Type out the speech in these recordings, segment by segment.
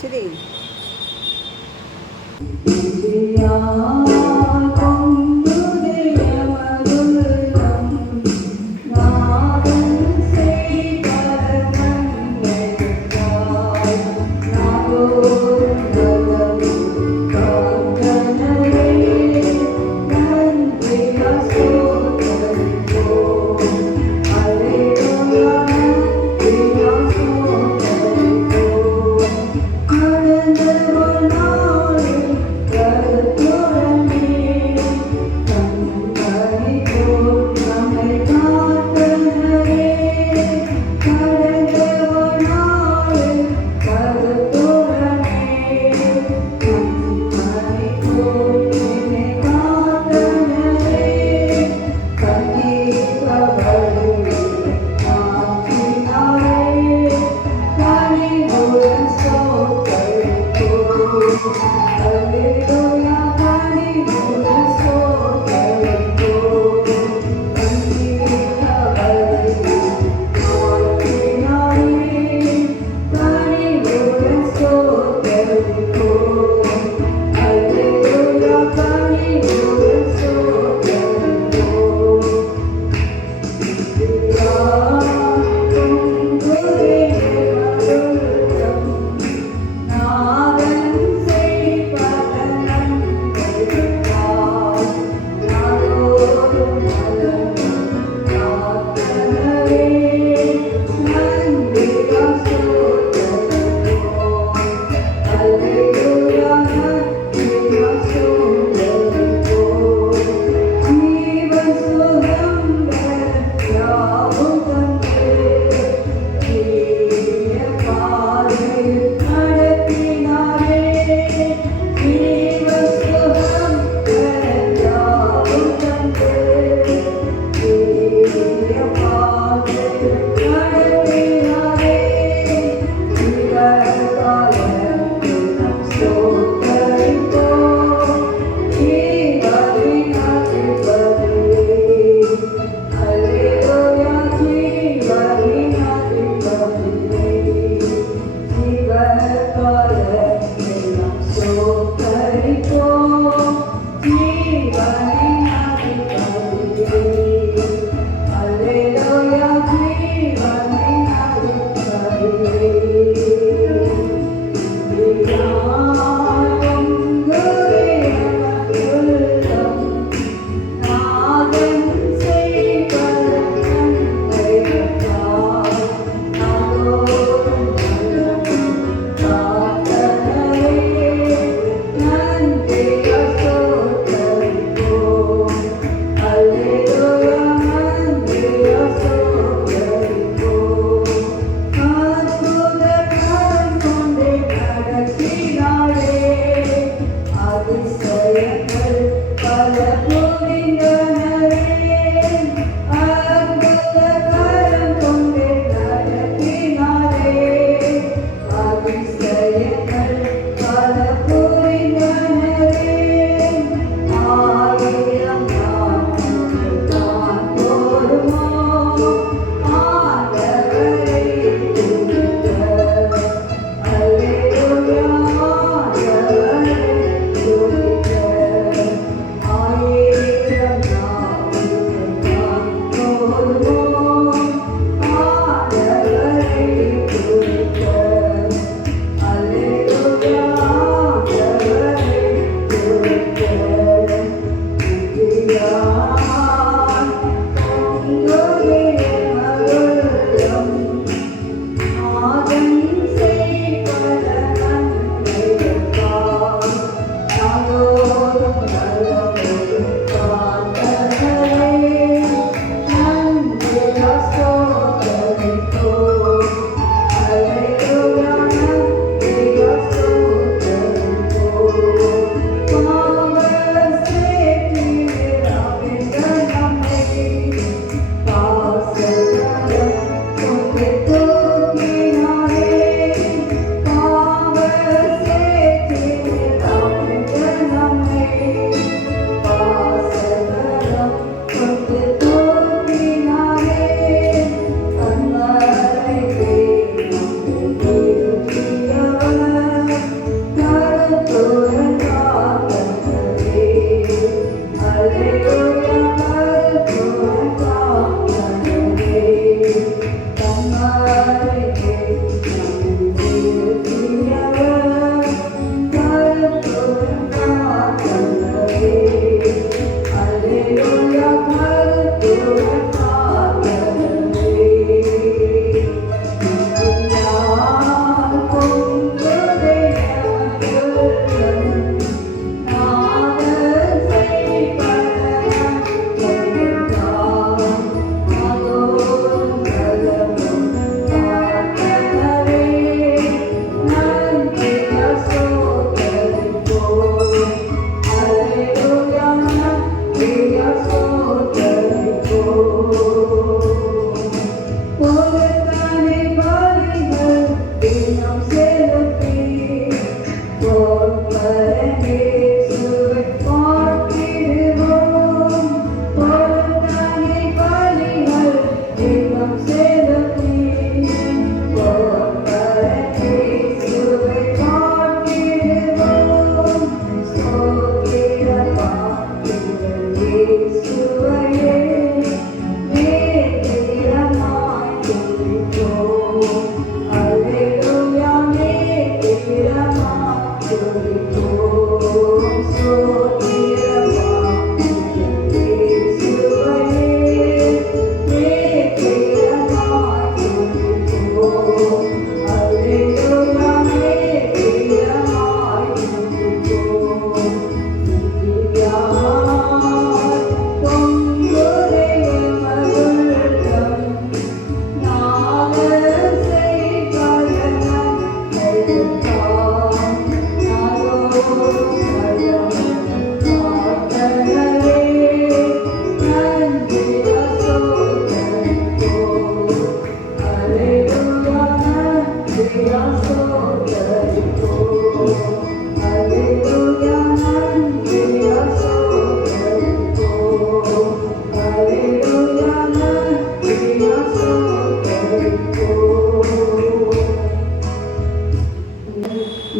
சரி Hallelujah.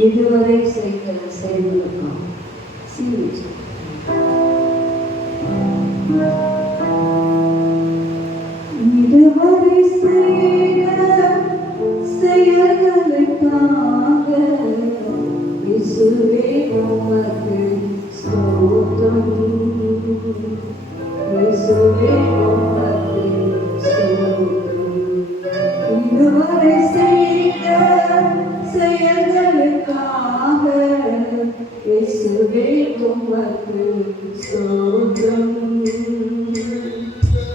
இதுவரை செய்த செயல்களுக்கும் இதுவரை செய்த செயல்களுக்காக இயேசுவே உமக்கு ஸ்தோத்திரம். இயேசுவே உமக்கு ஸ்தோத்திரம். இதுவரை செய்த செயல்களுக்காக இயேசுவே உமக்கு ஸ்தோத்திரம்.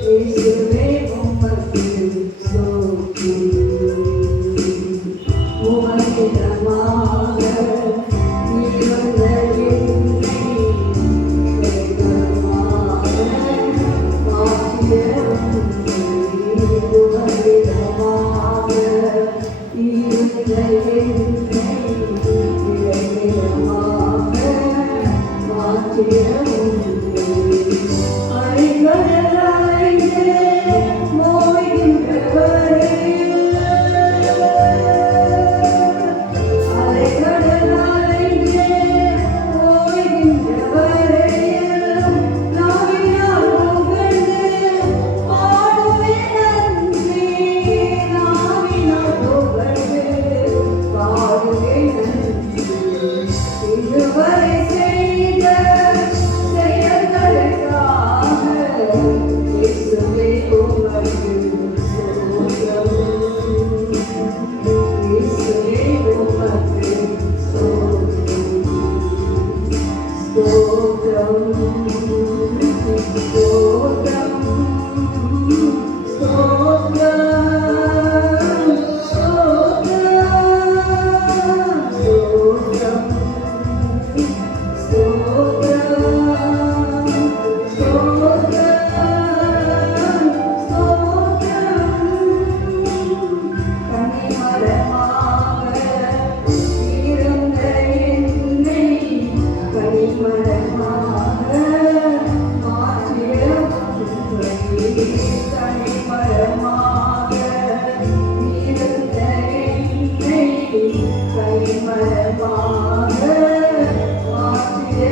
இயேசுவே உமக்கு ஸ்தோத்திரம். உமக்கிடமாக இருந்த என்னை வேகமாக மாற்றிய உமக்கிடமாக இருந்த என்னை வேகமாக மாற்றிய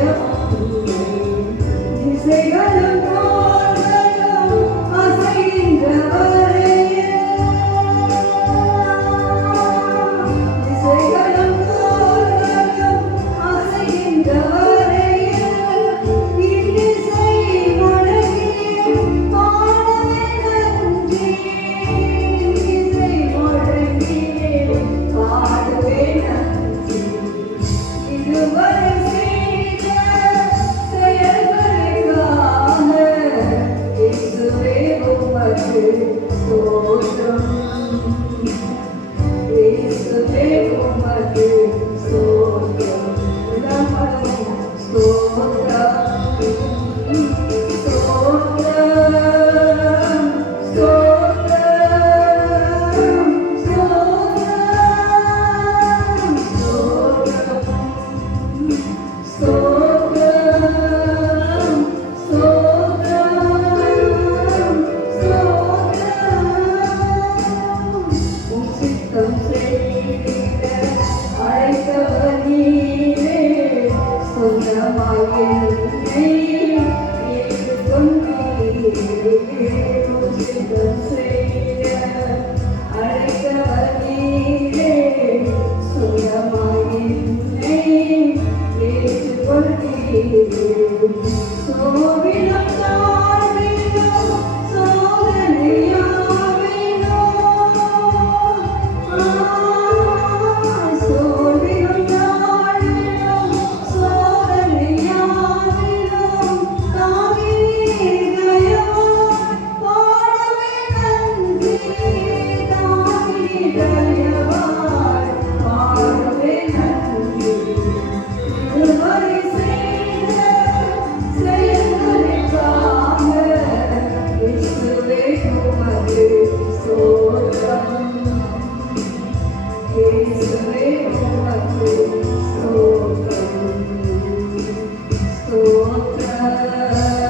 இயேசுவே உமக்கு ஸ்தோத்திரம் ஸ்தோத்திரம் ஸ்தோத்திரம்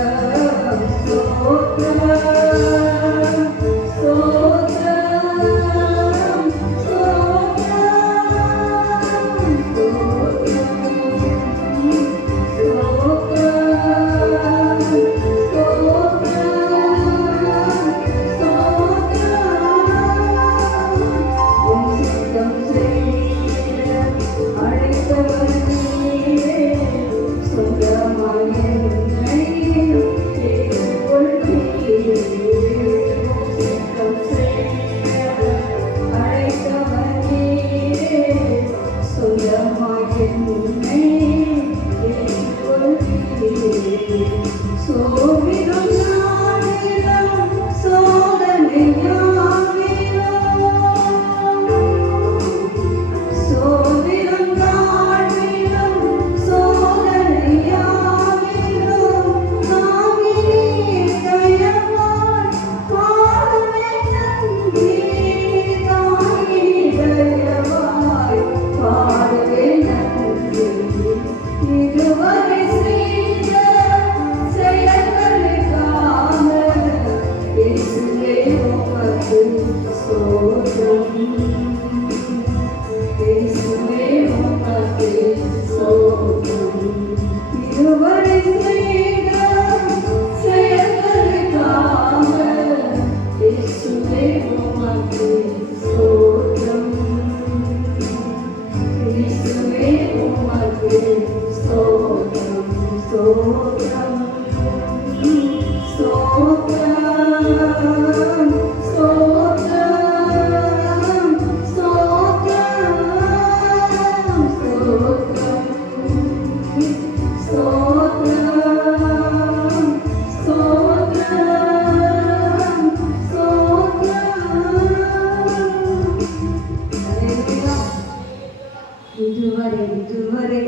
இதுவரை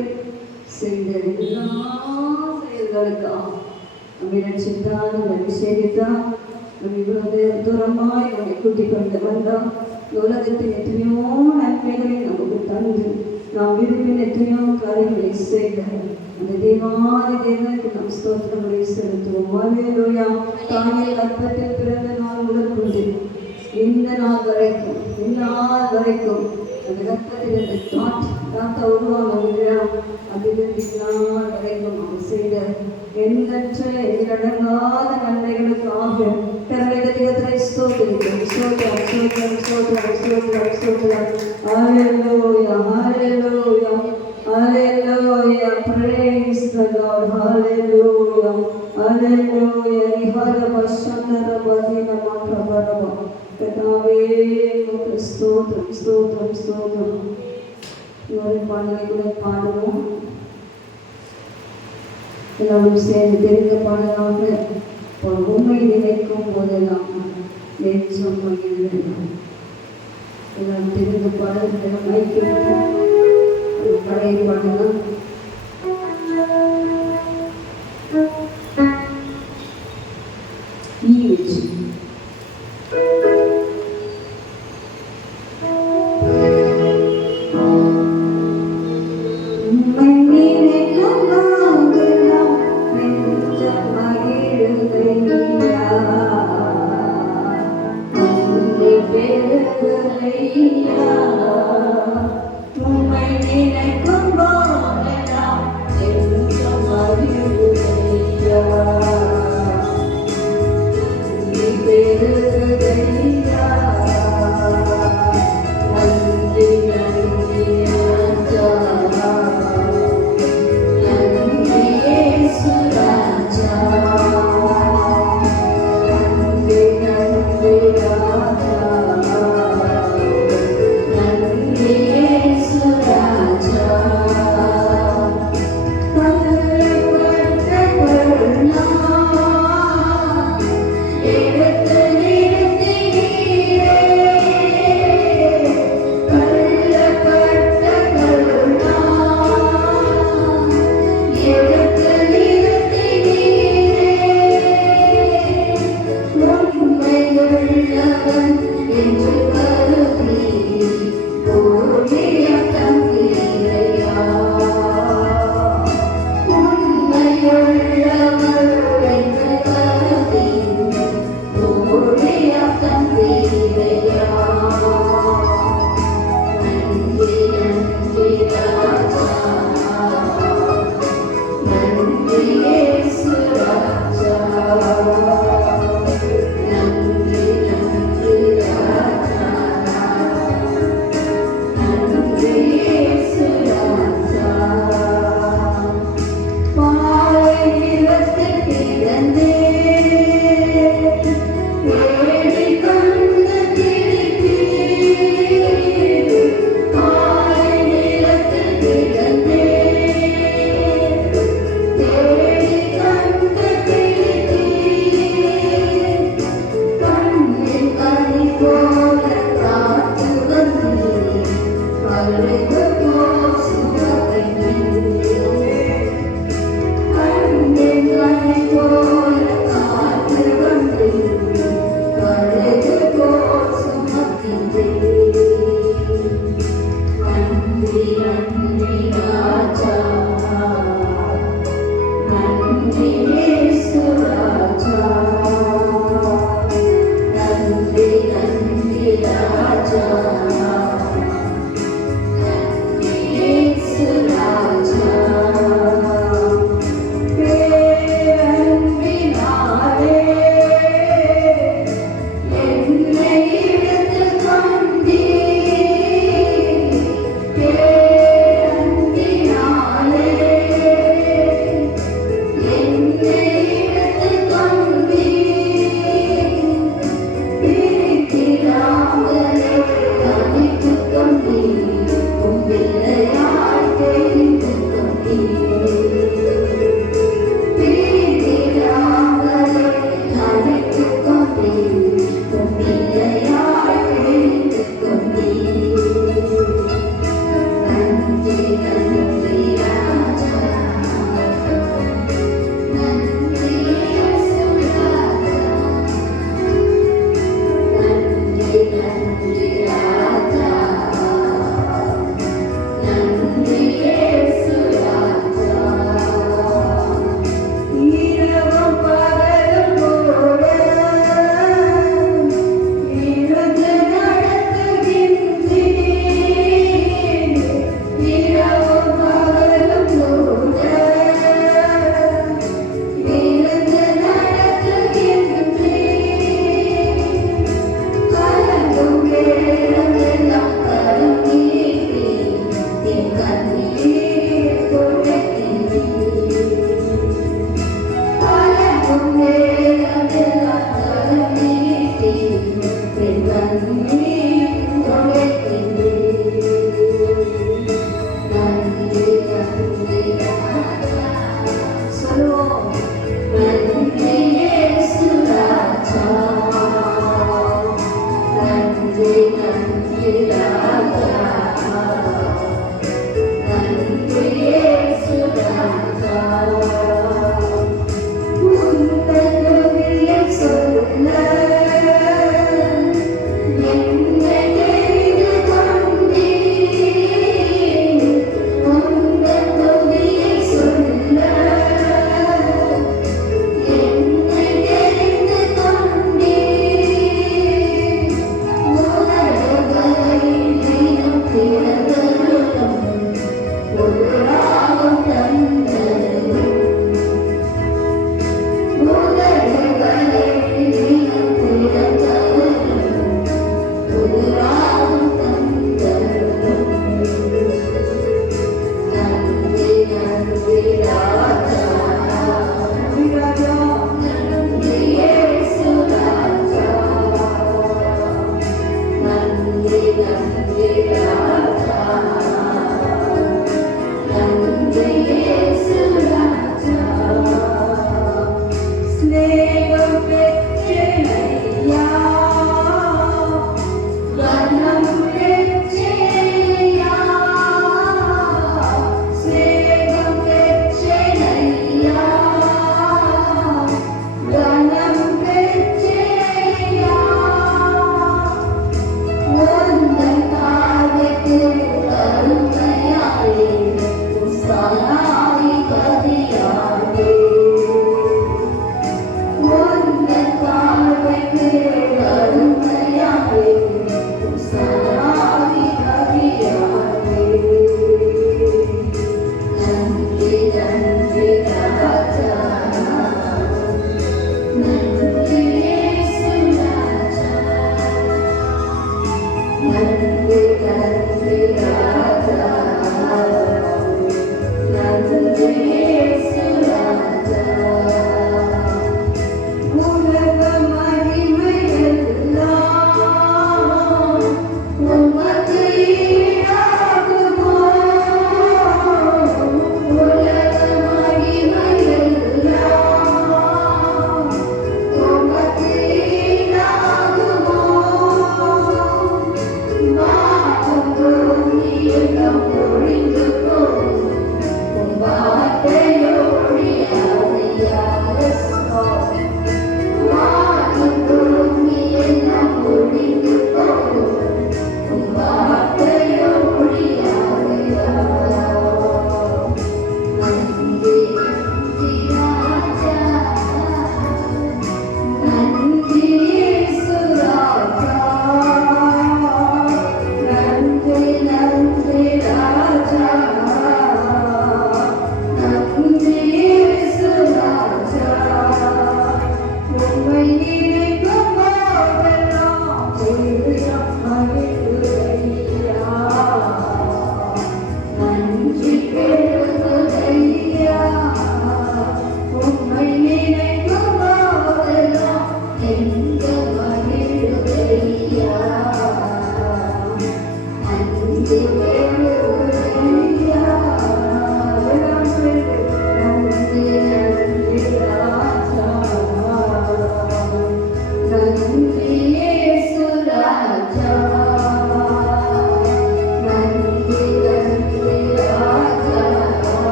செய்த எல்லா செயல்களுக்காக நம்மை ரட்சித்தார், நம்மை அபிஷேகித்தார், நம்ம இவ்வளவு தூரமாய் நம்மை கூட்டிக் கொண்டு வந்தார். உலகத்தில் எத்தனையோ நன்மைகளை நமக்கு தந்து நாம் விரும்பின எத்தனையோ காரியங்களை செய்த அந்த தேவாதி தேவனுக்கு நாம் ஸ்தோத்திரங்களை செலுத்துவோம். அல்லேலூயா. தாயின் கர்ப்பத்தில் பிறந்த நாள் முதற்கொண்டு இந்த நாள் வரைக்கும் இந்நாள் வரைக்கும் அந்த கர்ப்பத்தில் இந்த தாத்தா உருவாக அதிலிருந்து இந்நாள் வரைக்கும் நாம் செய்த எண்ணற்ற எதிரடங்காத நன்மைகளுக்காக கர்த்தருடைய தெய்வத்தை ஸ்தோத்திரிக்கிறோம். ஸ்தோத்திரம் ஸ்தோத்திரம் ஸ்தோத்திரம் ஸ்தோத்திரம் ஸ்தோத்திரம். ஹல்லேலூயா ஹல்லேலூயா ஹல்லேலூயா. Praise the Lord. Hallelujah hallelujah. Rihara bashandara badina makabaraba. கர்த்தாவே உமக்கு ஸ்தோத்திரம் ஸ்தோத்திரம் ஸ்தோத்திரம். ஒரு பாடலை கூட பாடுவோம். எல்லாரும் சேர்ந்து தெரிந்த பாடலாக உண்மை நினைக்கும் போதெல்லாம் நேற்றம் மகிழ்ந்தேன். எல்லாம் தெரிந்த பாடல்கள் ஐக்கியம் பழைய பாடலாம். உம்மை நினைக்கும் போதெல்லாம் ராஜா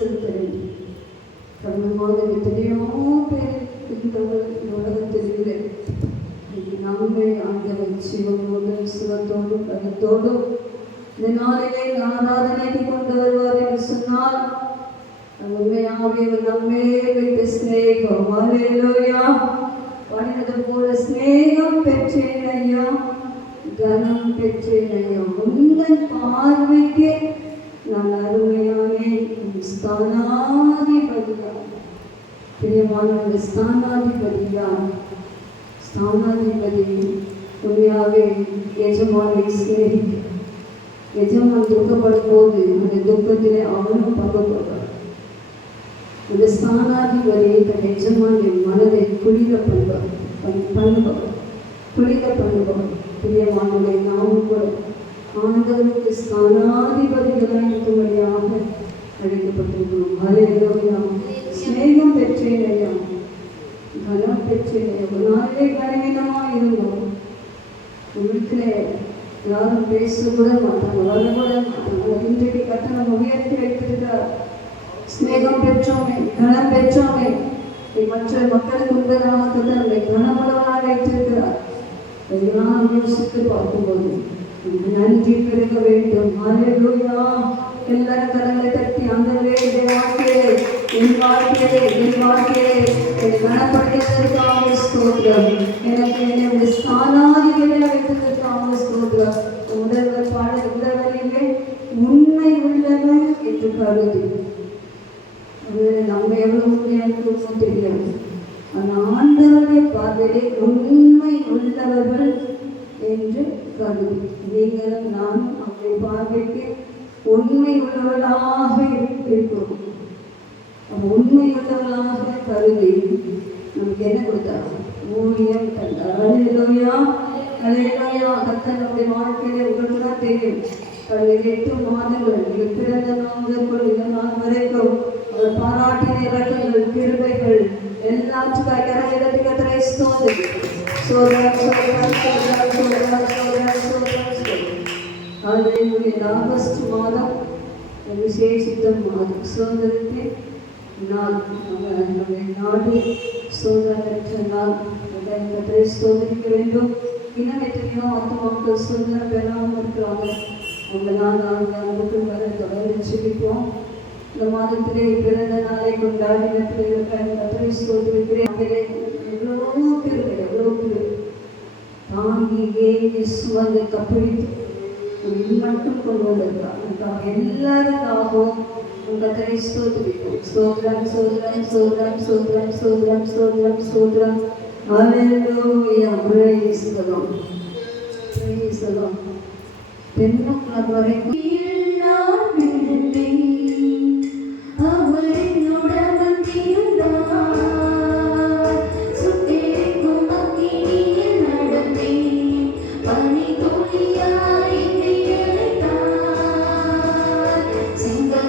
செலுத்துகிறேன். தமிழ் எத்தனையோ பேர் இருந்தவர்கள் இந்த உலகத்தில் இல்லை. நம்மை ஆண்டவர் சிவத்தோடும் சிவத்தோடும் பலத்தோடும் இந்த நாளிலே ஆராதனைக்கு கொண்டு வருவார் என்று சொன்னால் உண்மையாகவே நம்மே வைத்த ஸ்நேகம். அல்லேலூயா. பாடினது போல ஸ்நேகம் பெற்றேன் ஐயா, கனம் பெற்றேன் ஐயா, உங்கள் பார்வைக்கு நான் அருமையானே. ஸ்தானாதிபதியா, பிரியமான ஸ்தானாதிபதியா, ஸ்தானாதிபதி உண்மையாகவே எஜமானை ஸ்நேகிக்க. எஜமான் துக்கப்படும் போது அந்த துக்கத்திலே அவனும் பங்கப்படுவார். அந்த ஸ்தானாதிபதி தன் எஜமானின் மனதை குளிர பண்ணுபவர். பிரியமானதை நாமும் கூட ஆண்டவருக்கு ஸ்தானாதிபதிகளாக இருக்கும்படியாக அழைக்கப்பட்டிருக்கிறோம். அல்லேலூயா. ஸ்நேகம் பெற்றேன் ஐயா, கனம் பெற்றேன் ஐயா. ஒரு நாளிலே கனவீனமாக இருந்தோம். உங்களுக்கு யாரும் பேச கூட மாட்டாங்க, வர கூட மாட்டாங்க. இன்றைக்கு கட்டணம் உயர்த்தி வைத்திருக்கிறார். ஸ்நேகம் பெற்றோமே, கனம் பெற்றோமே, மற்ற மக்களுக்கு உண்டதாக நம்மை கனமுள்ளவராக வைத்திருக்கிறார். இதெல்லாம் யோசித்து பார்க்கும்போது நன்றி பெருக வேண்டும். அல்லேலூயா. எல்லாரும் கடலை தட்டி ஆண்டவரே என் வாழ்க்கையை கனப்படுத்தியதற்காக ஸ்தோத்திரம். எனக்கு என்னுடைய ஸ்தானாதிபதியாக வைத்ததற்காக ஸ்தோத்திரம். முதல்வர் பாடல் உள்ளவரையுமே உண்மை உள்ளவர் என்று கருதி நம்ம எவ்வளவு உண்மையாக தெரியாது. ஆனால் ஆண்டவருடைய பார்வையிலே உண்மை உள்ளவர்கள் என்று கருதி நீங்களும் நானும் அவருடைய பார்வைக்கு உண்மை உள்ளவர்களாக இருக்கிறோம். உண்மை உள்ளவர்களாக கருதி நமக்கு என்ன கொடுத்தார்? ஊழியம் தந்தார். அல்லேலூயா. அல்லேலூயா. கர்த்தர் நம்முடைய வாழ்க்கையிலே உங்களுக்கு தான் தெரியும். 8 மாதங்கள் நீங்கள் பிறந்த நாள் முதற்கொண்டு இந்த நாள் வரைக்கும் அவர் பாராட்டின இறக்கங்கள், கிருபைகள் எல்லாத்துக்காக கரங்களை கர்த்தரை ஸ்தோத்திரிக்கிறேன். ஆகஸ்ட் மாதம் விசேஷித்த மாதம், சுதந்திரத்தை நாள், நாடு சுதந்திர நாள். கர்த்தரை ஸ்தோத்திரிக்க வேண்டும். இன்னும் எத்தனையோ ஆத்மாக்கள் சுதந்திரம் பெறாமல் இருக்கிறாங்க. உங்களால் நாங்கள் வர தொடர்ந்து ஜெபிப்போம். இந்த மாதத்திலே பிறந்த நாளை கொண்டாடின கர்த்தரை ஸ்தோத்திரிக்கிறேன். எவ்வளோ கிருபை, எவ்வளோ கிருபை தாங்கி ஏறி சுமந்து கப்பிடித்து மட்டும் கொண்டு வந்திருக்காங்க. எல்லாருக்காகவும் கர்த்தரை ஸ்தோத்திரிப்போம். ஸ்தோத்திரம், ஸ்தோத்திரம், ஸ்தோத்திரம், ஸ்தோத்திரம், ஸ்தோத்திரம், ஸ்தோத்திரம், ஸ்தோத்திரம். அல்லேலூயா. praise the Lord, praise the Lord. பெண்ணுக்குள்ள வரைக்கும் Sing the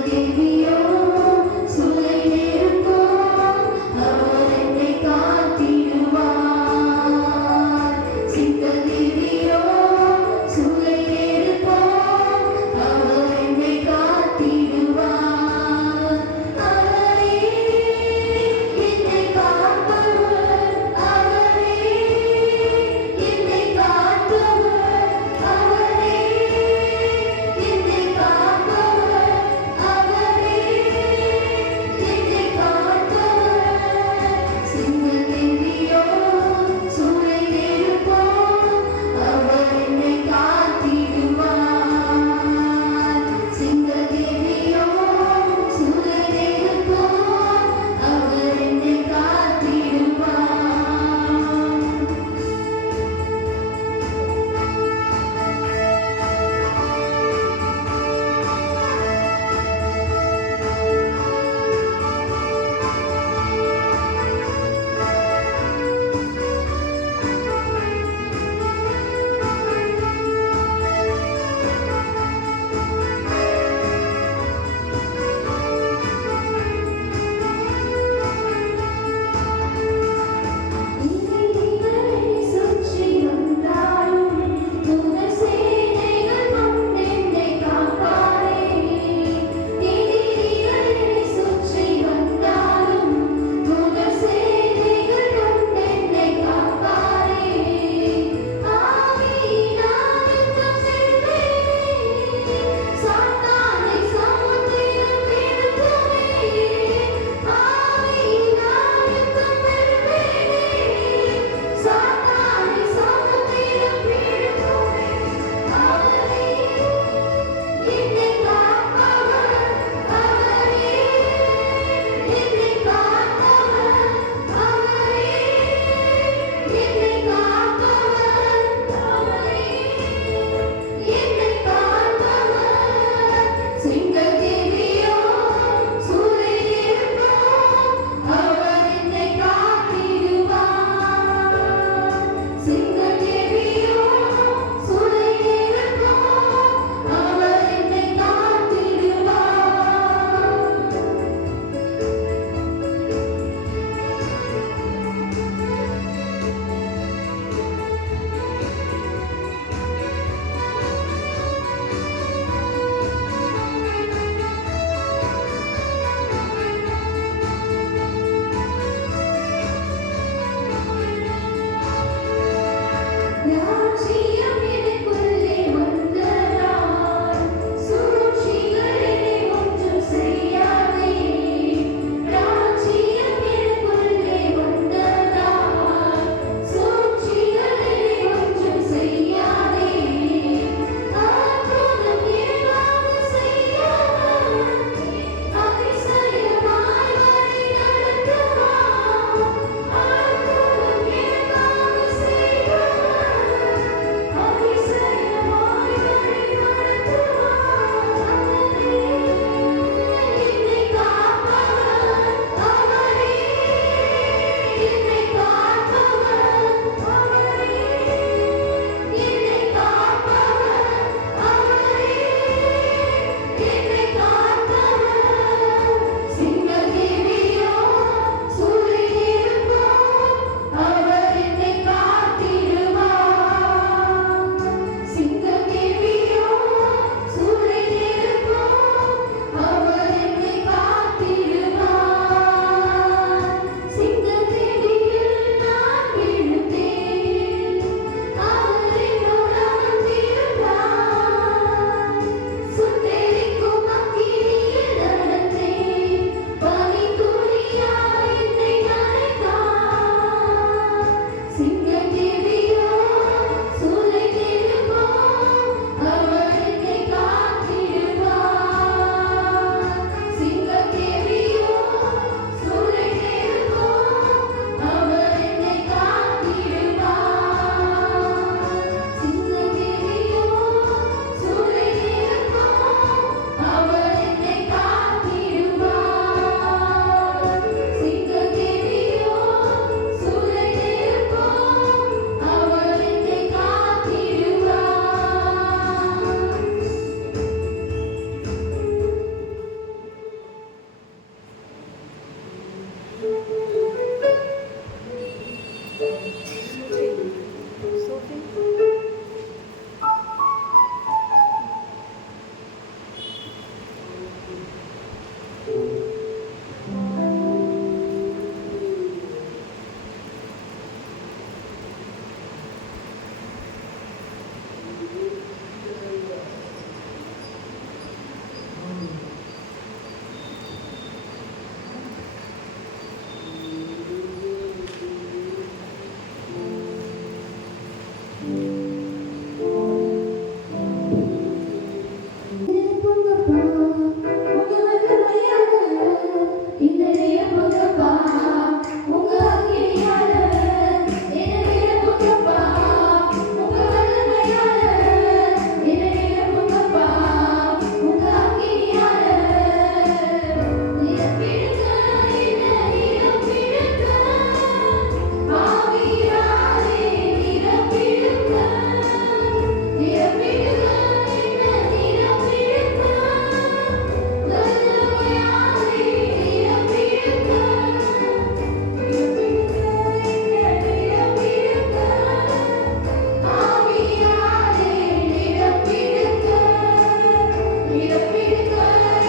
நிரப்பிடுங்க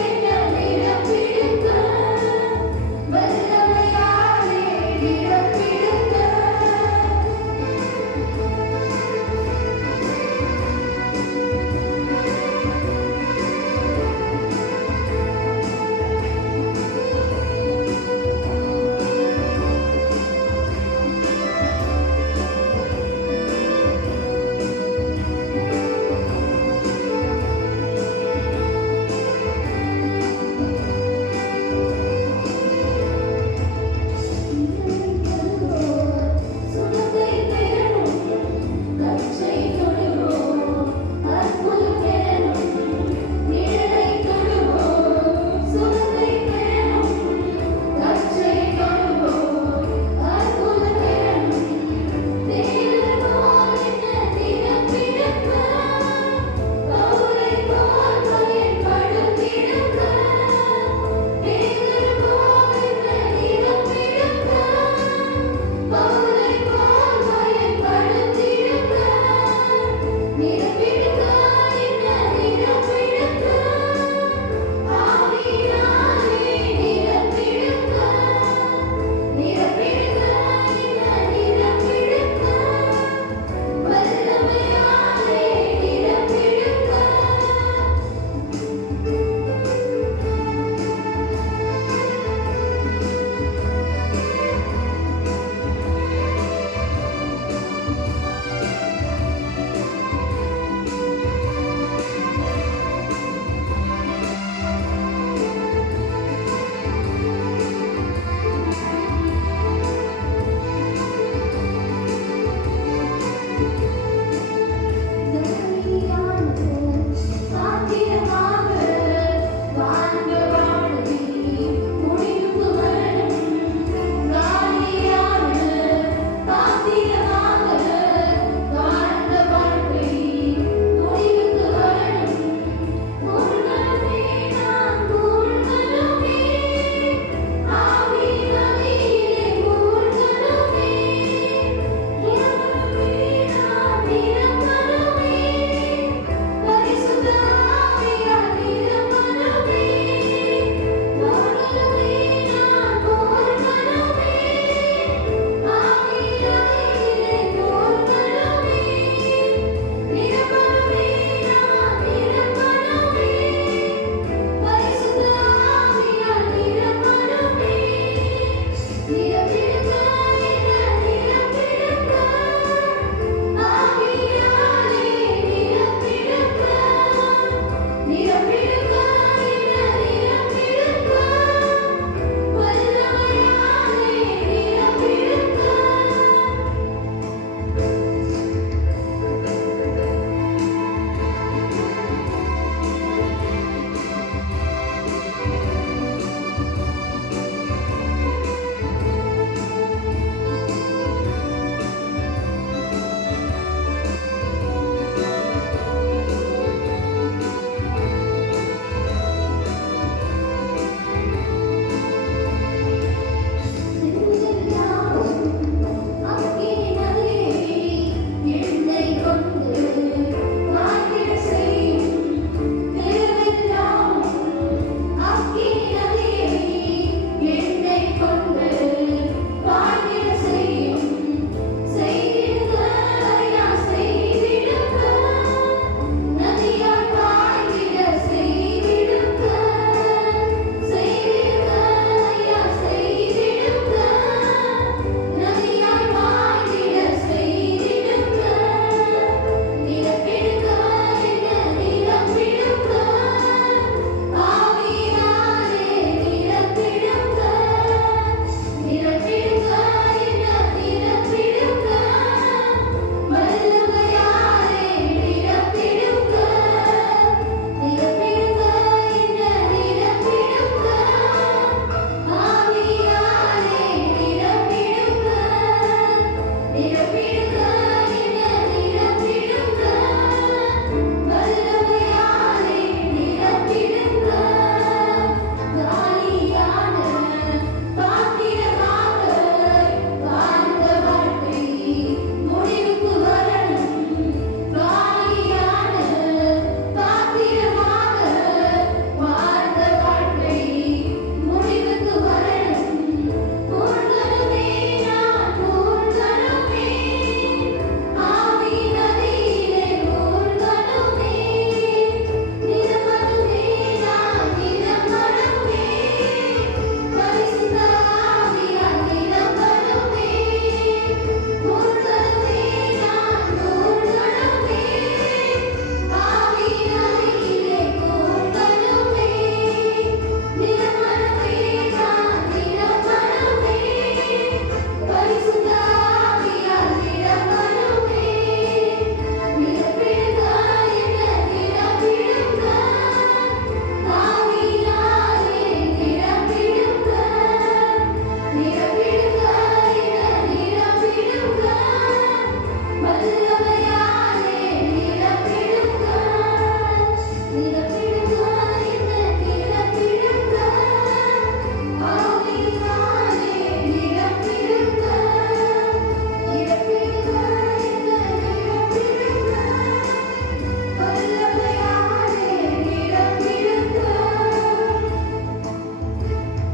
என்ன நிரப்பிடுங்க வல்லமையாலே நிரப்பிடுங்க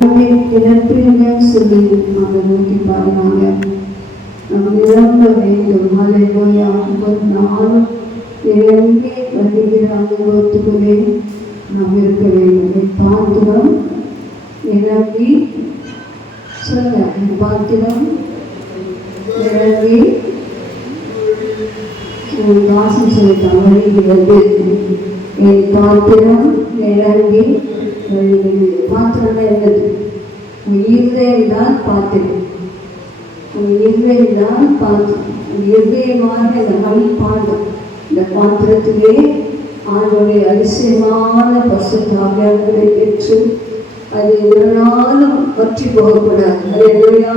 நிரப்பிடுங்க சொல்லி அதை நோக்கி பாருங்க. நம்ம நிரம்ப வேண்டும். ஹல்லேலூயா. ஒவ்வொரு நாளும் நிரம்பி வருகிற அனுபவத்துக்குள்ளே நாம் இருக்க வேண்டும். பாத்திரம் நிரம்பி சொல்லுங்க, பாத்திரம் நிரம்பி வாசம் சொல்லிட்டான் வருகிறது. என் பாத்திரம் நிரம்பி வருகிறது. பாத்திரம் என்னது? இருதயம் தான் பாத்திரம். இருதயம் தான் பாத்திரம். இருதயமான இந்த மண்பாண்டம். இந்த பாத்திரத்திலே ஆண்டவருடைய அதிசயமான பரிசுத்த ஆவியானவரை பெற்று அது ஒரு நாளும் வற்றி போகக்கூடாது. ஹல்லேலூயா.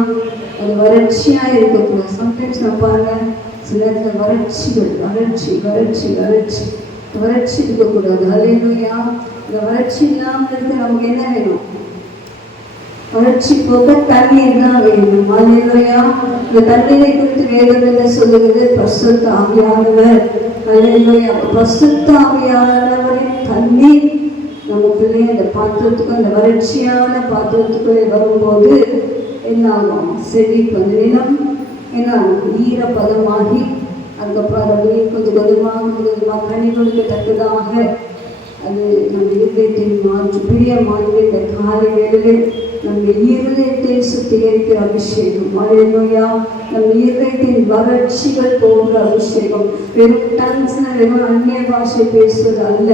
அது வறட்சியாக இருக்கக்கூடாது. சம்டைம்ஸ் நான் பாருங்க, சில நேரத்தில் வறட்சி இருக்கக்கூடாது. ஹல்லேலூயா. இந்த வறட்சி இல்லாமல் இருக்க நமக்கு என்ன வேணும்? வறட்சி போக தண்ணீர் தான் வேணும். ஹல்லேலூயா. இந்த தண்ணீரை குறித்து வேதம் என்ன சொல்லுகிறது? பரிசுத்த ஆவியானவர். ஹல்லேலூயா. பரிசுத்த ஆவியானவரின் தண்ணீர் நமக்குள்ளே அந்த பாத்திரத்துக்கு, அந்த வறட்சியான பாத்திரத்துக்குள்ளே வரும்போது என்ன ஆகும்? செழிப்பு, நிலம் என்ன ஆகும்? ஈரப்பதமாகி அதுக்கப்புறம் அதை கொஞ்சம் கொஞ்சமாக கனி கொடுக்கத்தக்கதாக அது நம்ம இருதயத்தின் மாற்று பிரிய மாதிரி இந்த காலை வேளையில் நம்ம இருதயத்தை சுத்திகரிக்கிற அபிஷேகம். ஹல்லேலூயா. நம்ம இருதயத்தின் வறட்சிகள் போகிற அபிஷேகம். வெறும் டங்ஸ்ல வெறும் அந்நிய பாஷை பேசுவது அல்ல.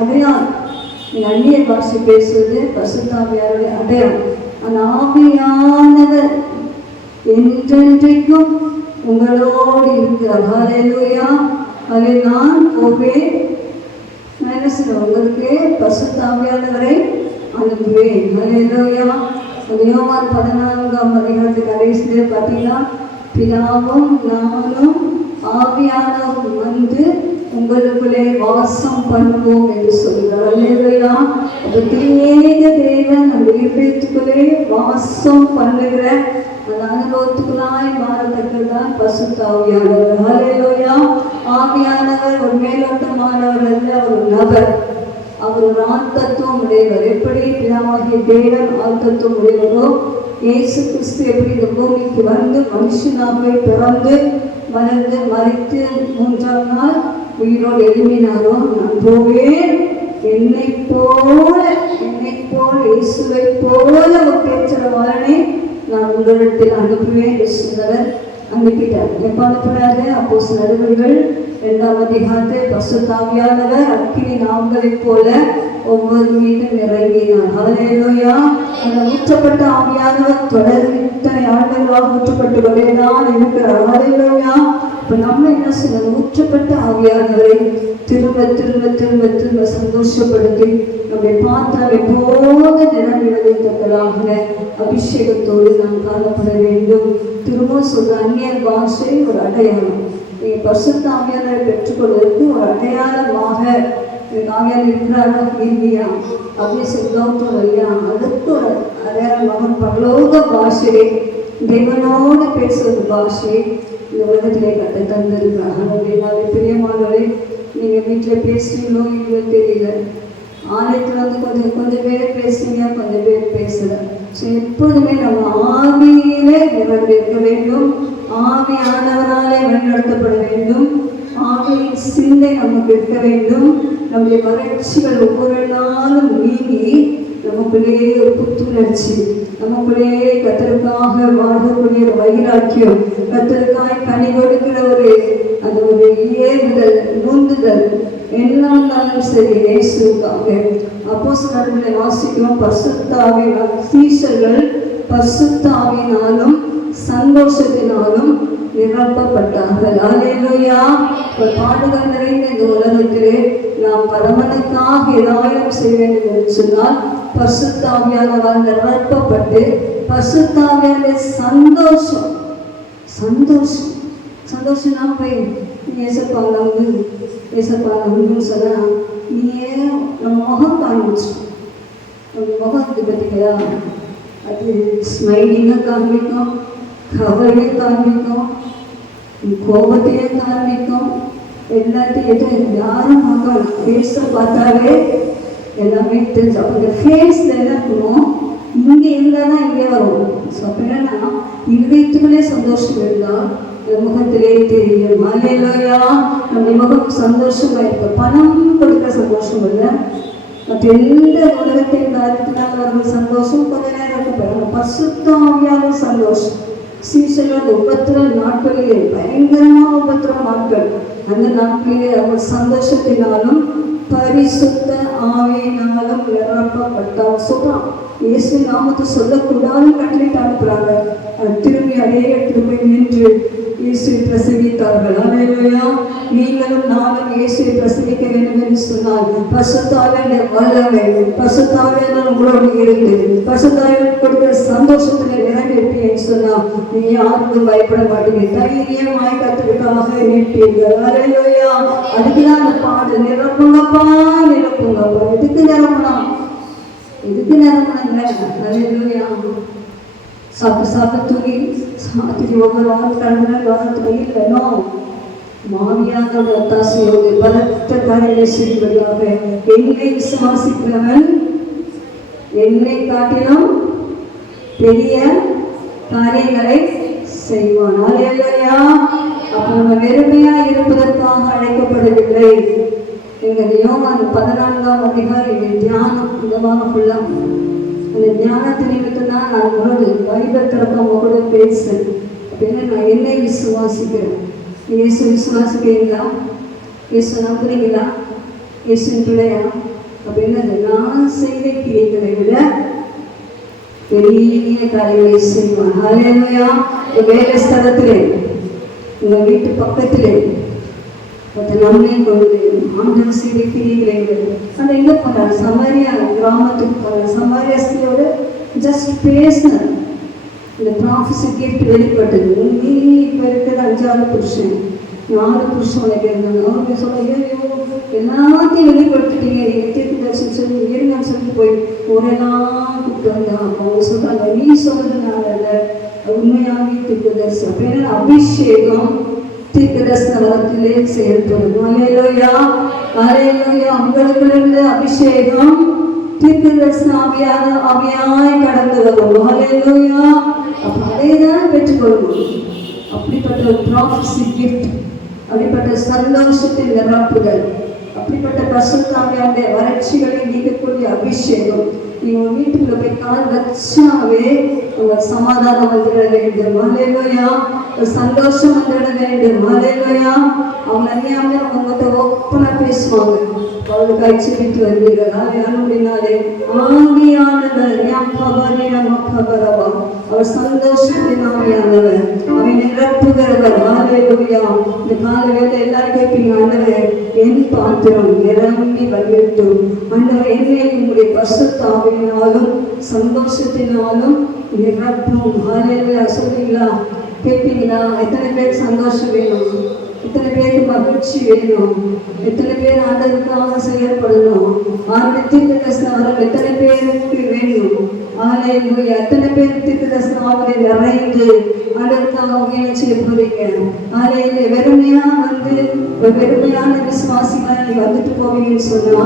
அடையாளம். அந்நிய பாஷை பேசுவது பரிசுத்த ஆவியானவருடைய அடையாளம். அந்த ஆவியானவர் என்றென்றைக்கும் உங்களோடு இருக்கிறார். ஹல்லேலூயா. அதை நான் போவேன், என்ன சொல்லுவேன்? உங்களுக்கு பரிசுத்த ஆவியானவரை அனுப்புவேன். ஹல்லேலூயா. யோவான் 14ஆம் அதிகாரத்துக்கு கடைசியிலே பார்த்தீங்கன்னா, பிதாவும் நானும் ஆவியானவரும் வந்து உங்களுக்குள்ளே வாசம் பண்ணுவோம் என்று சொல்கிறார். ஹல்லேலூயா. அந்த திரியேக தேவன் அந்த இருதயத்துக்குள்ளே வாசம் பண்ணுகிற அந்த அனுபவத்துக்குள்ளாய் மாறத்தக்கதான் பரிசுத்த ஆவியானவர். ஹல்லேலூயா. ஆவியானவர் ஒரு மேலோட்டமானவர் அல்ல, ஒரு நபர். அவர் ஒரு ஆழ்தத்துவம் உடையவர். எப்படி பிதாவாகிய தேவன் ஆழ்தத்துவம் உடையவரோ, இயேசு கிறிஸ்து எப்படி இந்த பூமிக்கு வந்து மனுஷனாகவே பிறந்து வளர்ந்து மறித்து 3ஆம் நாள் உயிரோடு எழுப்பினாரோ, நான் போவேன் என்னை போல இயேசுவை போல ஒரு பேச்சரவாளனை நான் உங்களிடத்தில் அனுப்புவேன் என்று சொன்னவர் அனுப்பிட்டார். எப்ப அனுப்புறாரு? அப்போஸ்தலர் நடவடிக்கைகள் 2ஆம் அதிகாரத்தில் பரிசுத்த ஆவியானவர் அக்கினி நாவுகளைப் போல ஒவ்வொரு மீதும் இறங்கினார். ஹல்லேலூயா. அந்த ஊற்றப்பட்ட ஆவியானவர் தொடர்ந்து இத்தனை ஆண்டுகளாக ஊற்றப்பட்டு கொண்டேதான் இருக்கிறார். ஹல்லேலூயா. இப்ப நம்ம என்ன சொல்லணும்? ஊற்றப்பட்ட ஆவியானவரை திரும்ப திரும்ப திரும்ப திரும்ப சந்தோஷப்படுத்தி நம்முடைய பாத்திரம் எப்போது நிரம்பிடத்தக்கதாக அபிஷேகத்தோடு நாம் காணப்பட வேண்டும். திரும்ப சொல்ற அந்நிய பாஷை ஒரு அடையாளம். நீங்க பரிசுத்த ஆவியானவரை பெற்றுக்கொள்வதற்கு ஒரு அடையாளமாக ஆவியானவர் இருக்கிறாரா இல்லையா அப்படி சொல்றோம் இல்லையா? அதுக்கு ஒரு அடையாளமாக பரலோக பாஷையை, தேவனோடு பேசுவது பாஷை இந்த உலகத்திலே கற்று தந்திருக்கிறாங்க. அப்படின்னாலே பிரியமானவரை நீங்கள் வீட்டில் பேசுறீங்களோ இல்லையோ தெரியல. ஆலயத்தில் வந்து கொஞ்சம் பேர் பேசுறீங்க, கொஞ்சம் பேர் பேசல. ஸோ எப்போதுமே நம்ம ஆவியிலே இருக்க வேண்டும். ஆவியானவராலே வழிநடத்தப்பட வேண்டும். ஆவியின் சிந்தை நமக்கு இருக்க வேண்டும். நம்முடைய வறட்சிகள் ஒவ்வொரு நாளும் நீங்கி நமக்குள்ளே ஒரு புத்துணர்ச்சி, நமக்குள்ளே கர்த்தருக்காக வாழக்கூடிய ஒரு வைராக்கியம், கர்த்தருக்காய் கனி கொடுக்கிற அந்த ஒரு ஏவுதல், உந்துதல் என்ன இருந்தாலும் சரி இயேசுக்காக. அப்போஸ்தலர்களை வாசிக்கிறோம். பரிசுத்த ஆவியினால் சீஷர்கள் பரிசுத்த ஆவியினாலும் சந்தோஷத்தினாலும் நிரப்பப்பட்டார்கள். ஹல்லேலூயா. பாடுகள் நிறைந்த இந்த உலகத்திலே நாம் பரமனுக்காக ஏதாயிரம் செய்ய வேண்டும் என்று சொன்னால் பரிசுத்த ஆவியானவரால் நிரப்பப்பட்டு பரிசுத்த ஆவியானவருடைய சந்தோஷம் நாம் போய் ஏசப்பா நம்புன்னு சொன்னா நீ ஏன் நம்ம முகம் காமிச்சு நம்ம முகத்துக்கு பார்த்தீங்களா? அது ஸ்மைலிங்காக காண்பிக்கும், கவலையும் காண்பிக்கும், கோபத்தையும் காண்பிக்கும், எல்லாத்தையும் யாரும் பார்க்கலாம். பேச பார்த்தாலே எல்லாமே தெரிஞ்சு. அப்போ இந்த ஃபேஸில் என்ன இருக்கணும், இங்கே இருந்தால் தான் இங்கே வரும். ஸோ அப்போ என்னன்னா இருதயத்துக்குள்ளே சந்தோஷம் இருந்தால் முகத்திலே தெரியும். அல்லேலூயா. நம்ம முகம் சந்தோஷமா இருக்க, பணம் கொடுக்க சந்தோஷம் இல்லை, மற்ற எந்த உலகத்தின் காரியத்தினால் வரும் சந்தோஷம் கொஞ்ச நேரம் இருக்கப்படும். பரிசுத்த ஆவியான சந்தோஷம். சீசனோட உபத்திர நாட்களிலே பயங்கரமான உபத்திர நாட்கள், அந்த நாட்களிலே அவர் சந்தோஷத்தினாலும் பரிசுத்த ஆவியினாலும் நிரப்பப்பட்டார் சொல்றான். இயேசு நாமத்தை சொல்லக்கூடாதுன்னு கட்டளையிட்டு அனுப்புறாங்க. திரும்பி அதே இடத்துல போய் நின்று இயேசுவை பிரசவித்தார்கள். அல்லேலூயா. நீங்களும் நானும் இயேசுவை பிரசவிக்க வேண்டும் என்று சொன்னால் பரிசுத்த ஆவியானவர் வல்லமை, பரிசுத்த ஆவியானவர் உங்களோடு இருந்து பரிசுத்த ஆவியானவர் கொடுக்கிற சந்தோஷத்துல நிறைவேற்பீன்னு சொன்னால் நீ யாருக்கும் பயப்பட மாட்டீங்க, தைரியமாய் கர்த்தருக்காக நிற்பீர்கள். அல்லேலூயா. அதுக்குதான் அந்த பாடு, நிரப்புங்கப்பா நிரப்புங்கப்பா. எதுக்கு நிரப்பணும், எதுக்கு நிரப்பணுங்க? அல்லேலூயா. சாப்பிட்டு தூங்கி சாத்திரி ஒவ்வொரு வாரம் கடந்த வாரத்துக்கு வெயில் வேணும். மாவியாக ஒத்தாசையோடு பலத்த காரியங்களை செய்வதாக என்னை விசுவாசிக்கிறவன் என்னை காட்டிலும் பெரிய காரியங்களை செய்வான். அல்லேலூயா. அப்போ நம்ம வெறுமையா இருப்பதற்காக அழைக்கப்படவில்லை. எங்கள் யோவான் 14ஆம் அதிகாரம் தியானம் இந்த வாரம் ஃபுல்லாக அந்த ஞானத்தை நிமித்தம் தான் நான் உங்களோட பைபிள் திறக்க உங்களோட பேசுறேன். அப்படின்னா நான் என்னை விசுவாசிக்கிறேன். இயேசு விசுவாசிக்கிறீங்களா? இயேசு நம்புறீங்களா? இயேசுவின் பிள்ளையா? அப்படின்னா நான் செய்த கிரியைகளை விட பெரிய காரியங்களை செய்வான். அல்லேலூயா. வேலை ஸ்தலத்திலே, உங்கள் வீட்டு பக்கத்திலே நம்மை கொண்டு ஆண்டவர் செய்த கிரியைகளை அந்த எங்கே போனார்? சமாரியா கிராமத்துக்கு போனார். சமாரியா ஸ்திரியோட ஜஸ்ட் பேசினார். இந்த ப்ராஃபஸி கிஃப்ட் வெளிப்பட்டது. நீ இப்போ இருக்கிறது 5ஆவது புருஷன், 4 புருஷன் உனக்கு இருந்தாங்க. அவங்க சொல்ல எல்லாத்தையும் வெளிப்படுத்திட்டீங்க, நீங்கள் தீர்ப்பு தரிசனம் சொல்லி ஏறினான்னு சொல்லிட்டு போய் ஊரெல்லாம் கூப்பிட்டு வந்தான். அவங்க சொல்கிறாங்க நீ சொல்றதுனால உண்மையாகவே தீர்ப்பு தரிசனம். அப்போ என்ன அபிஷேகம் தீர்க்கதரிசன வரத்திலே செயல்படும். அல்லேலூயா. அல்லேலூயா. உங்களுக்குள்ள அபிஷேகம் தீர்க்கதரிசன ஆவியாய் கடந்து வரும். அல்லேலூயா. அப்ப அதைதான் பெற்றுக்கொள்ளும். அப்படிப்பட்ட ஒரு ப்ராஃபஸி கிஃப்ட், அப்படிப்பட்ட சந்தோஷத்தின் நிரப்புதல், அப்படிப்பட்ட பரிசுத்த ஆவியானுடைய வறட்சிகளை நீக்கக்கூடிய அபிஷேகம் நீங்க வீட்டுக்குள்ள போய் கால் வச்சாவே உங்க சமாதானம் வந்துட வேண்டும். அல்லேலூயா. சந்தோஷம் வந்துட வேண்டும். அல்லேலூயா. அவங்க அறியாம அவங்ககிட்ட ஓப்பனா பேசுவாங்க. அவளுக்கு கழிச்சுட்டு வருவீர்கள். அனுடினாலே ஆவியானவர் அவர் சந்தோஷத்தின் ஆவியானவர், அவன் நிரப்புகிறவர். அல்லேலூயா. இந்த கால வேலை எல்லாரும் கேட்பீங்க, ஆண்டவரே என் பாத்திரம் நிரம்பி வழியட்டும். ஆண்டவர் என்னை உங்களுடைய பரிசுத்த ஆவியினாலும் சந்தோஷத்தினாலும் நிரப்பும். அல்லேலூயா. சொல்றீங்களா? கேட்பீங்களா? எத்தனை பேருக்கு சந்தோஷம் வேணும்? எத்தனை பேருக்கு மகிழ்ச்சி வேணும்? எத்தனை பேர் ஆண்டவருக்காக செயல்படணும்? ஆண்டுடைய தீர்க்கதரிசன வரம் எத்தனை பேருக்கு வேணும்? அல்லேலூயா. எத்தனை பேர் தீர்க்கதரிசன ஆவியிலே நிறைந்து ஆண்டவருக்காக முயற்சி செய்ய போறீங்க? அல்லேலூயா. வெறுமையா வந்து வெறுமையான விசுவாசிகளா நீ வந்துட்டு போவீங்கன்னு சொன்னா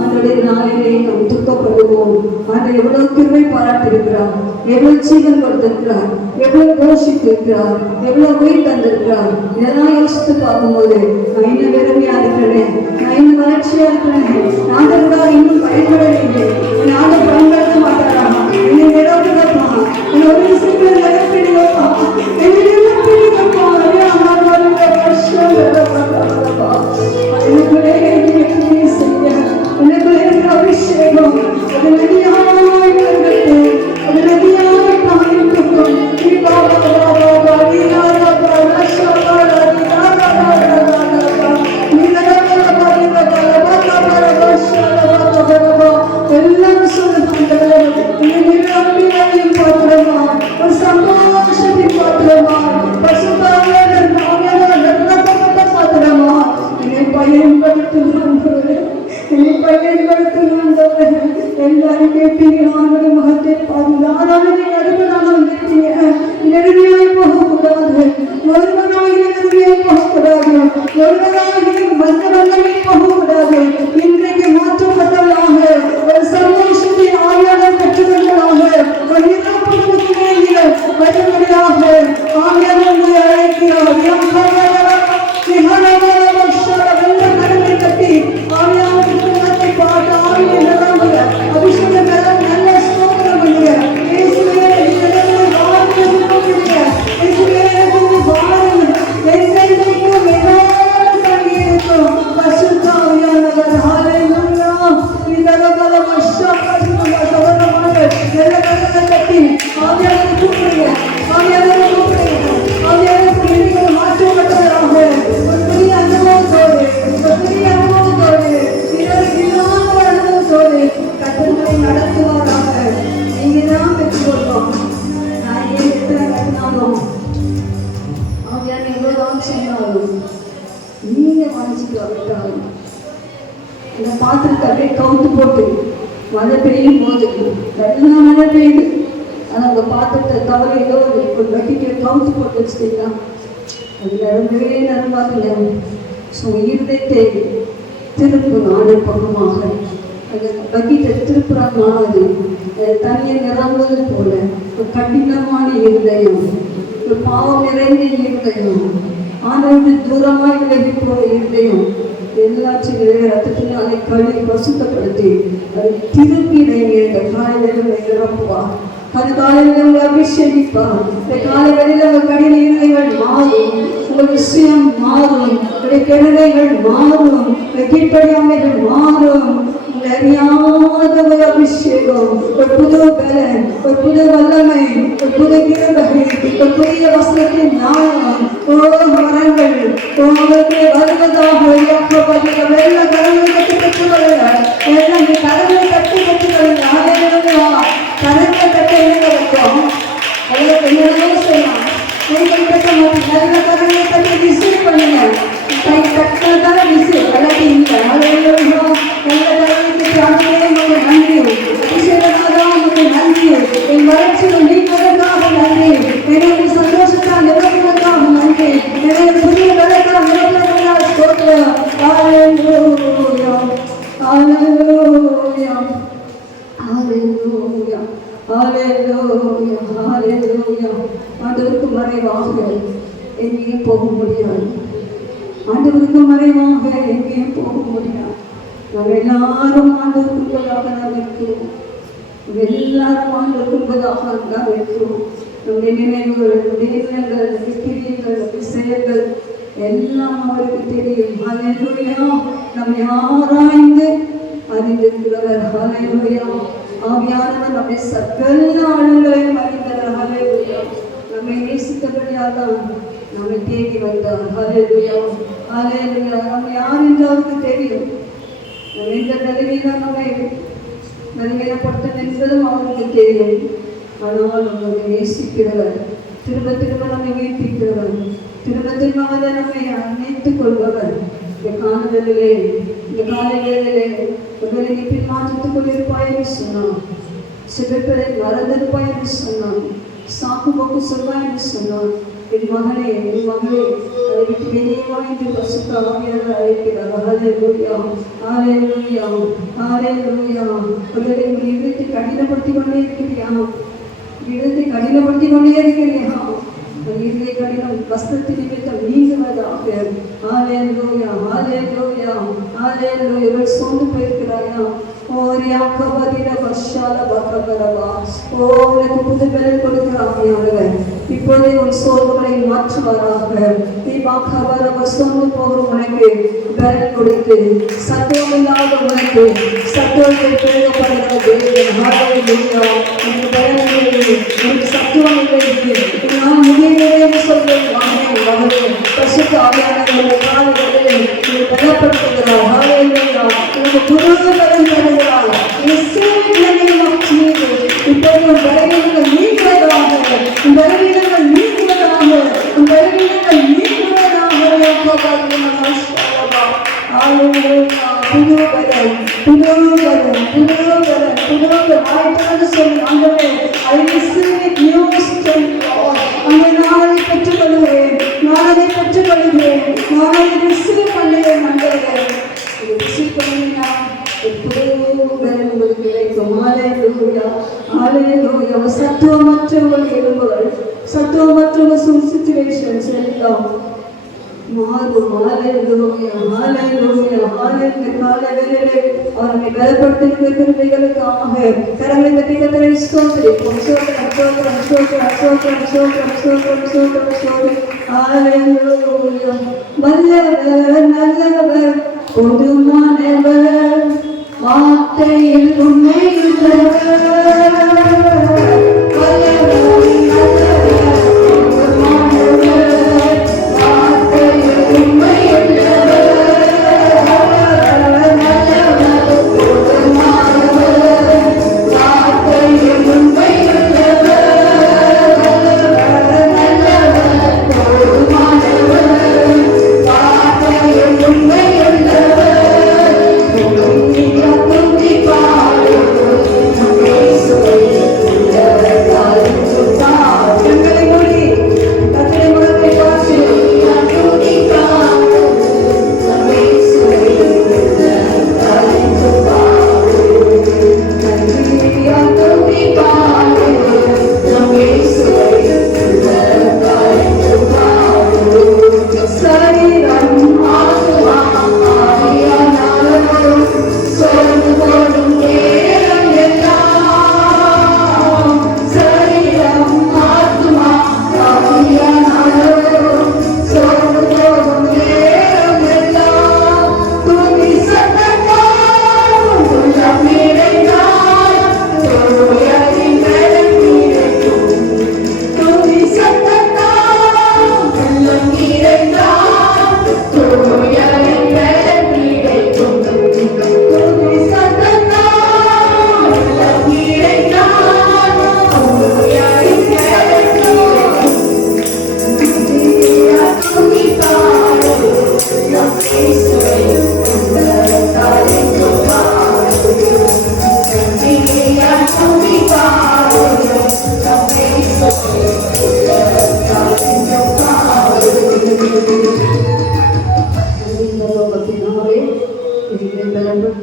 ஆண்டுடைய நாளிலே நாம் துக்கப்படுவோம். ஆண்டு எவ்வளவு கிருபை பாராட்டிருக்கிறார், எவ்வளவு ஜீவன் கொடுத்திருக்கிறார், எவ்வளவு போஷித்திருக்கிறார், எவ்வளவு உயிர் தந்திருக்கிறார். இதெல்லாம் யோசித்து பார்க்கும்போது நான் இன்னும் வெறுமையா இருக்கிறேன், நான் இன்னும் வளர்ச்சியா இருக்கிறேன், நாங்கள் இன்னும் பயன்படவில்லை, நாங்கள் பயன்படுத்த மாட்டாராமா, என்னை நிரப்புங்கப்பா, என்னை ஒரு விஷயங்களை நிரப்பிடுங்கப்பா, என்னை நிரப்பிடுங்கப்பா. எனக்குள்ளே எப்படி செய்ய, எனக்குள்ளே இருக்கிற அபிஷேகம் அது நதியாய் கண்டது, அது நதியாய் காணிக்கும். எல்லாம் சொல்லுங்கள் பாத்திரமா, ஒரு சந்தோஷத்தின் பாத்திரமா, பாத்திரமா என்னை பயன்படுத்துகிறாங்க, என்னை பயன்படுத்துகிறாங்க. எல்லாரும் கேட்பீங்க, ஆண்டவர் முகத்தை பாதுகாப்பு நீ அடுப்பதாக வந்திருக்கீங்க, நெருமையாய் போகக்கூடாது, ஒருவராக நெருமையாய் போகக்கூடாது, ஒருவராக வந்தவர்களே போகக்கூடாது. இன்றைக்கு மாற்றப்பட்டவர்களாக இந்த பாத்திரத்தை அப்படியே கவுத்து போட்டு மழை பெய்யும் போது நல்லா மழை பெய்யுது. ஆனால் அந்த பாத்திரத்தை தவறையோ ஒரு பக்கெட்டை கவுத்து போட்டு வச்சுட்டீங்களா அது நிரம்பவே நிரம்பாதுங்க. ஸோ இருதயத்தை திருப்பும் ஆடு பக்கமாக அந்த பக்கெட்டை திருப்புறாமானது தண்ணியை நிரம்புவது போல ஒரு கடினமான இருதயம், ஒரு பாவம் நிறைந்த இருதயம், ஆண்டவருக்கு தூரமாய் விலகி போற இருதயம் எல்லாத்தையும் ரத்தத்தினாலே கழுவி பசுத்தப்படுத்தி அதை திருப்பிடைங்க இந்த காலையில் நிரப்புவார். அது காலையில் உங்களை அபிஷேகிப்பார். இந்த காலைகளில் உங்கள் கடின இருதயங்கள் மாறும், உங்கள் விஷயம் மாறும், உங்களுடைய கிணறைகள் மாறும், உங்கள் கீழ்ப்படியாமைகள் மாறும். அறியாத ஒரு அபிஷேகம், ஒரு புது பலன், ஒரு புது வல்லமை, ஒரு புது கிருபை, ஒரு புதிய வஸ்திரத்தின் ஞானம். ஓ மரங்கள் உங்களுக்கு வருவதாக வெள்ள கடவுளை கட்டி கட்டுவதில்லை, எல்லாம் நீ கடவுளை கட்டி கட்டுவதில்லை. கடவுளை கட்ட என்ன வைக்கும் அதற்கு என்னென்னவோ செய்யலாம். நீங்கள் கட்ட மாட்டீங்க, நல்ல கடவுளை கட்டி ரிசீவ் பண்ணுங்க. கை கட்டினதான ரிசீவ் கலட்டி இல்லை. நல்ல கடவுளுக்கு பிரார்த்தனை உங்களுக்கு நன்றி, அபிஷேகனாதான் உங்களுக்கு நன்றி, என் வளர்ச்சியில் நீங்களுக்காக நன்றி, எனக்கு சந்தோஷத்தால் நிரப்புவதற்காக நன்றி, எனக்கு புதிய வேலைக்காக நிரப்புவதற்காக ஸ்தோத்திரம். ஹல்லேலூயா ஹல்லேலூயா ஹல்லேலூயா ஹல்லேலூயா ஹல்லேலூயா. ஆண்டவருக்கு மறைவாக எங்கேயும் போக முடியாது, ஆண்டவருக்கு மறைவாக எங்கேயும் போக முடியாது. நாம் எல்லாரும் ஆண்டவருக்கும்பதாக நாம் இருக்கிறோம், எல்லாரும் ஆண்டவருக்கும்பதாக நாம் இருக்கிறோம். நம்முடைய நினைவுகள், நம்முடைய எண்ணங்கள், கிரியைகள், செயல்கள் எல்லாம் அவருக்கு தெரியும். ஹல்லேலூயா. நம்மை ஆராய்ந்து அறிந்திருக்கிறவர். ஹல்லேலூயா. ஆவியானவர் நம்முடைய சகல ஆளுங்களையும் அறிந்தவர். ஹல்லேலூயா. நம்மை நேசித்தபடியாக நம்மை தேடி வந்தார். ஹல்லேலூயா ஹல்லேலூயா. நம்ம யார் என்று அவருக்கு தெரியும். நம்ம எந்த நிலைமையில நம்மை நலிமையப்படுத்தணும் என்பதும் அவருக்கு தெரியும். ஆனால் நம்மை நேசிக்கிறவர், திரும்ப திரும்ப நம்மை உயிர்ப்பிக்கிறவர், திரும்ப திரும்ப அதை நம்மை அணைத்துக் கொள்பவர். இந்த காலங்களிலே, இந்த காலைகளிலே உங்களை நீ பின்மாற்றத்துக் கொண்டிருப்பாய் என்று சொன்னான், சிவப்பதை மறந்திருப்பாய் என்று சொன்னான், சாக்கு போக்கு சொல்வாய் என்று சொன்னான். என் மகனே, என் மகளே, அதை விட்டு வெளியே வா என்று பரிசுத்த ஆவியானவர் அழைக்கிறார். ஹல்லேலூயா ஹல்லேலூயா ஹல்லேலூயா. உங்களை இதயத்தை கடினப்படுத்திக் கொண்டே இருக்கிறியா? இதயத்தை கடினப்படுத்திக் கொண்டே இருக்கிறியா? இருதய கடினம் வஸ்திரத்தின் நிமித்தம் நீங்குவதாக. ஹல்லேலூயா ஹல்லேலூயா ஹல்லேலூயா. சோர்ந்து போயிருக்கிறாயா? உனக்கு புது பலன் கொடுக்கிறார். இப்போதே உன் சோர்வுகளை மாற்றுவாராக. நீ சோர்ந்து போகிற உனக்கு பலன் கொடுத்து, சத்துவம் இல்லாத உனக்கு சத்துவத்தை பிரயோகப்படுகிறது. சத்துவம் இல்லை, நான் முடியவில்லை சொல்கிறேன். பரிசுத்த ஆவியானவர் காலைகளில் பலப்படுத்துகிறார். ஹல்லேலூயா. உனக்கு புது பலன் தருகிறார். இப்போது பலவீனங்கள் நீங்குவதாக, பலவீனங்கள் நீங்குவதாக, பலவீனங்கள் நீங்குவதாக. புது பலன் புது பலன் புது பலன் புது ஆயத்தமாக சொல்லி ஆண்டவரே, I receive it new strength Lord. அந்த நாளை பெற்றுக்கொள்கிறேன், நாளை பெற்றுக்கொள்கிறேன், நாளை ரிசீவ் பண்ணுகிறேன். ஆண்டவரே ரிசீவ் பண்ணினா புது பலன் உங்களுக்கு கிடைக்கும். ஹல்லேலூயா ஹல்லேலூயா. சத்துவமற்றவர்கள் எழும்புகள், சத்துவமற்ற சிச்சுவேஷன்ஸ் எல்லாம் மாறும். ஹல்லேலூயா ஹல்லேலூயா ஹல்லேலூயா. காலையிலே அவரை பலப்படுத்துகிற கிருபைகளுக்காக கரங்களை தட்டி கர்த்தரை ஸ்தோத்திரிப்போம். ஸ்தோத்திரம் ஸ்தோத்திரம் ஸ்தோத்திரம் ஸ்தோத்திரம் ஸ்தோத்திரம் ஸ்தோத்திரம் ஸ்தோத்திரம் ஸ்தோத்திரம். ஹல்லேலூயா. வல்லவர் நல்லவர் போதுமானவர், வார்த்தையில் உண்மையுள்ளவர். உண்மையுள்ளவர்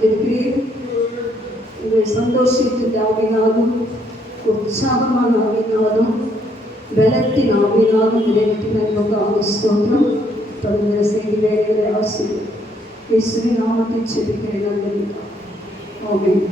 தந்திருக்கிறீர். உங்கள் சந்தோஷத்தின் ஆவினாலும் உற்சாகமான ஆவினாலும் பலத்தின் ஆவினாலும் நிறைவேற்றினதாக ஸ்தோத்திரம். தொடர்ந்து செய்தி வேலைகளை ஆசீர்வதியும். இயேசுவின் நாமத்தில் ஜெபிக்கிறேன். ஆமென்.